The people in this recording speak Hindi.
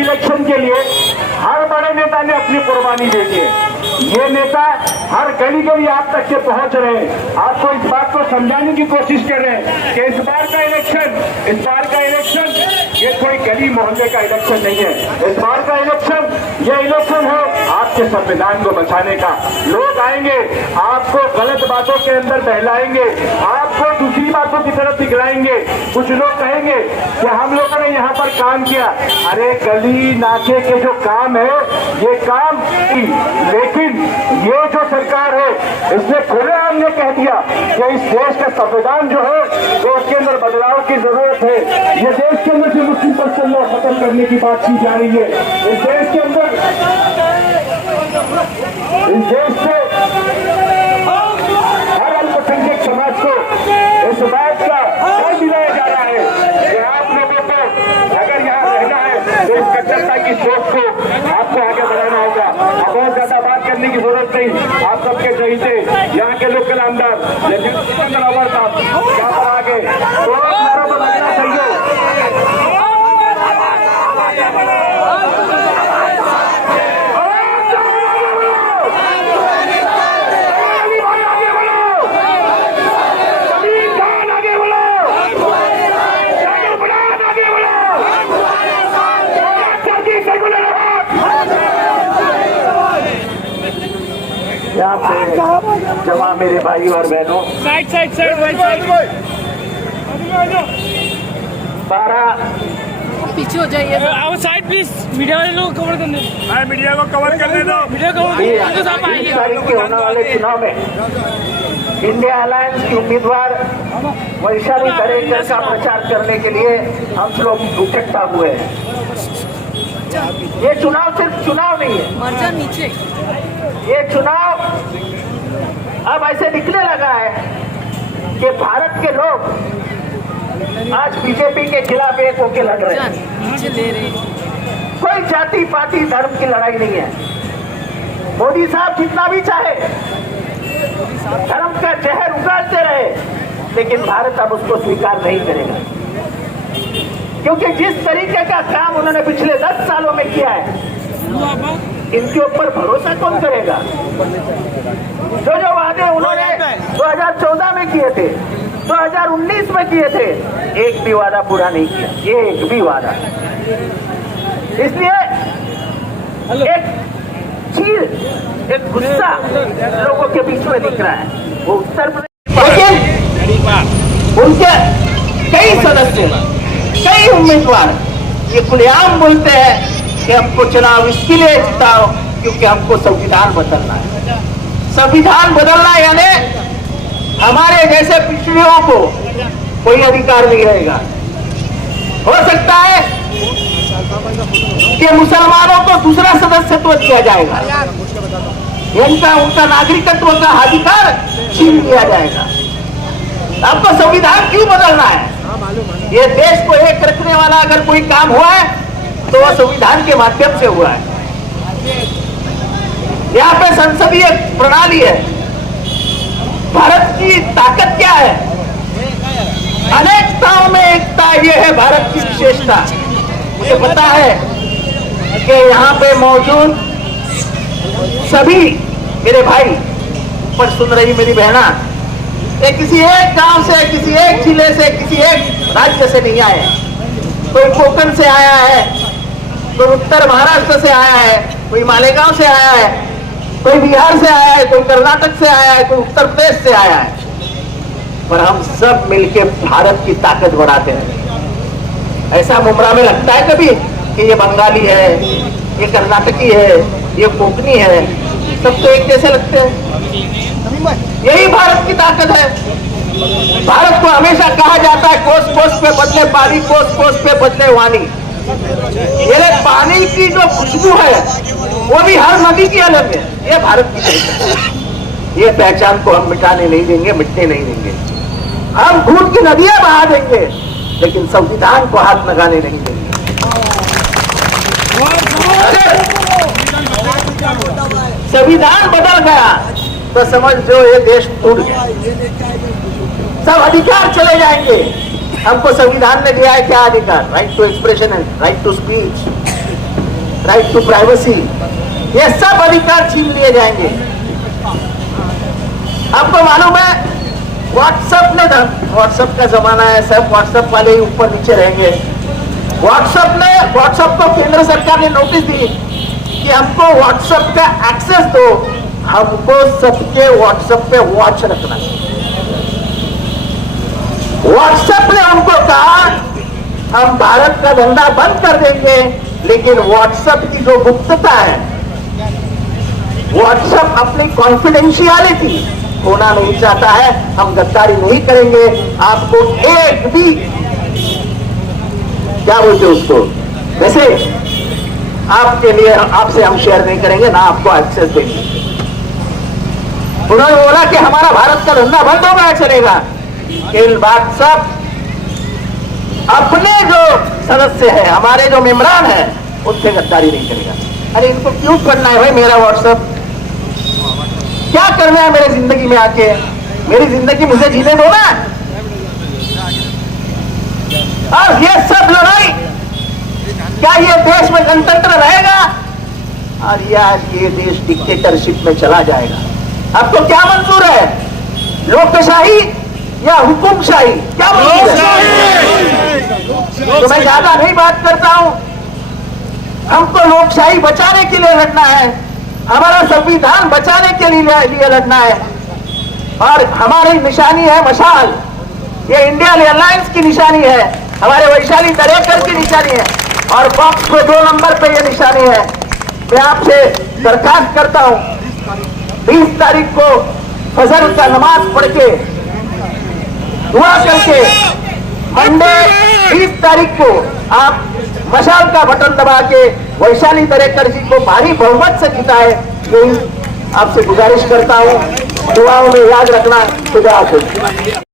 इलेक्शन के लिए हर बड़े नेता ने अपनी कुर्बानी दे दी है। ये नेता हर गली गली आप तक के पहुंच रहे हैं, आपको इस बात को समझाने की कोशिश कर रहे हैं कि इस बार का इलेक्शन ये कोई गली मोहल्ले का इलेक्शन नहीं है। इस बार का इलेक्शन ये इलेक्शन है आपके संविधान को बचाने का। लोग आएंगे, आपको गलत बातों के अंदर बहलाएंगे, आपको दूसरी बातों की तरफ दिखलाएंगे। कुछ लोग कहेंगे कि हम लोगों ने यहाँ पर काम किया। अरे गली नाके के जो काम है ये काम, लेकिन ये जो सरकार है इसने खुलेआम ने कह दिया कि इस देश का संविधान जो है तो उसके अंदर बदलाव की जरूरत है। ये देश के अंदर से मुस्लिम पर्सन लॉ खत्म करने की बात की जा रही है। इस देश के अंदर इस देश से हर अल्पसंख्यक समाज को इस बात का डर दिलाया जा रहा है कि आप लोगों को अगर यहाँ रहना है तो इस कट्टरता की सोच को आपको आगे बढ़ाना होगा। अब बहुत ज्यादा बात करने की जरूरत नहीं, आप सबके सही थे यहाँ के लोकल आमदार अवर साहब यहाँ पर आगे तो नारों पर लगना चाहिए। यहाँ पे जमा मेरे भाई और बहनों, साइड 12 पीछे हो जाइए, साइड प्लीज। मीडिया वाले लोग कवर करने दो। हाँ, मीडिया को कवर करने दो। मीडिया कवर 20 तारीख के होने वाले चुनाव में इंडिया अलायंस की उम्मीदवार वैशाली दरेकर का प्रचार करने के लिए हम लोग इकट्ठा हुए हैं। ये चुनाव सिर्फ चुनाव नहीं है, मर्जा नीचे। ये चुनाव अब ऐसे दिखने लगा है कि भारत के लोग आज बीजेपी के खिलाफ एक होके लड़ रहे हैं। नीचे ले रहे। कोई जाति पाति धर्म की लड़ाई नहीं है। मोदी साहब जितना भी चाहे धर्म का जहर उगाड़ते रहे, लेकिन भारत अब उसको स्वीकार नहीं करेगा, क्योंकि जिस तरीके का काम उन्होंने पिछले 10 सालों में किया है, इनके ऊपर भरोसा कौन करेगा। जो वादे उन्होंने 2014 में किए थे, 2019 में किए थे, एक भी वादा पूरा नहीं किया, एक भी वादा। इसलिए एक चीज, एक गुस्सा लोगों के बीच में दिख रहा है। वो उत्तर प्रदेश, लेकिन उनके कई सदस्य, कई उम्मीदवार ये खुलेआम बोलते हैं कि हमको चुनाव इसके लिए जिताओ क्योंकि हमको संविधान बदलना है। संविधान बदलना यानी हमारे जैसे पिछड़ियों को कोई अधिकार नहीं रहेगा। हो सकता है कि मुसलमानों को दूसरा सदस्यत्व दिया जाएगा, उनका नागरिकत्व का अधिकार छीन लिया जाएगा। आपको संविधान क्यों बदलना है? ये देश को एक रखने वाला अगर कोई काम हुआ है तो वह संविधान के माध्यम से हुआ है। यहाँ पे संसदीय प्रणाली है। भारत की ताकत क्या है? अनेकताओं में एकता, ये है भारत की विशेषता। मुझे पता है कि यहाँ पे मौजूद सभी मेरे भाई पर सुन रही मेरी बहना, ये किसी एक गांव से, किसी एक जिले से, किसी एक राज्य से नहीं आए। कोई कोंकण से आया है, कोई उत्तर महाराष्ट्र से आया है, कोई मालेगांव से आया है, कोई बिहार से आया है, कोई कर्नाटक से आया है, कोई उत्तर प्रदेश से आया है, पर हम सब मिलके भारत की ताकत बढ़ाते हैं। ऐसा मुमरा में लगता है कभी कि ये बंगाली है, ये कर्नाटकी है, ये कोंकणी है, सब तो एक जैसे लगते हैं। यही भारत की ताकत है। भारत को हमेशा कहा जाता है कोस कोस पे बदले पानी, कोस कोस पे बदले वानी। ये पानी की जो खुशबू है वो भी हर नदी की अलग है। ये भारत की पहचान है। ये पहचान को हम मिटाने नहीं देंगे, मिटने नहीं देंगे। हम खून की नदियां बहा देंगे, लेकिन संविधान को हाथ लगाने नहीं देंगे। संविधान बदल गया तो समझ जो ये देश टूट गया, सब अधिकार चले जाएंगे। हमको संविधान ने दिया है क्या अधिकार? Right to expression and right to speech. Right to privacy, ये सब अधिकार छीन लिए जाएंगे। आपको मालूम है व्हाट्सएप का जमाना है, सब व्हाट्सएप वाले ही ऊपर नीचे रहेंगे। व्हाट्सएप को केंद्र सरकार ने नोटिस दी कि हमको व्हाट्सएप का एक्सेस दो, हमको सबके व्हाट्सएप पे वॉच रखना है। व्हाट्सएप ने हमको कहा हम भारत का धंधा बंद कर देंगे, लेकिन व्हाट्सएप की जो गुप्तता है, व्हाट्सएप अपनी कॉन्फिडेंशियलिटी होना नहीं चाहता है। हम गद्दारी नहीं करेंगे, आपको एक भी क्या बोलते उसको, वैसे आपके लिए आपसे हम शेयर नहीं करेंगे, ना आपको एक्सेस देंगे। उन्होंने बोला कि हमारा भारत का धंधा बंद होगा, चलेगा, इन व्हाट्सएप अपने जो सदस्य है, हमारे जो मेंबरान है, उनसे गद्दारी नहीं करेगा। अरे इनको क्यों करना है भाई मेरा व्हाट्सएप? क्या करना है मेरी जिंदगी में आके? मेरी जिंदगी मुझे जीने दो ना। और ये सब लड़ाई, क्या ये देश में गणतंत्र रहेगा? और ये देश डिक्टेटरशिप में चला जाएगा। आपको क्या मंजूर है, लोकशाही या हुकुमशाही? क्या मंजूर है? तो मैं ज्यादा नहीं बात करता हूं। हमको लोकशाही बचाने के लिए लड़ना है, हमारा संविधान बचाने के लिए लड़ना है, और हमारी निशानी है मशाल। ये इंडिया अलायंस की निशानी है, हमारे वैशाली दरेकर की निशानी है, और बॉक्स को 2 नंबर पे ये निशानी है। मैं आपसे दरखास्त करता हूं, 20 तारीख को फजर का नमाज पढ़ के दुआ करके मंडे 20 तारीख को आप मशाल का बटन दबा के वैशाली दरेकर जी को भारी बहुमत से जिताए। यही आपसे गुजारिश करता हूं, दुआओं में याद रखना। खुदा हाफिज़।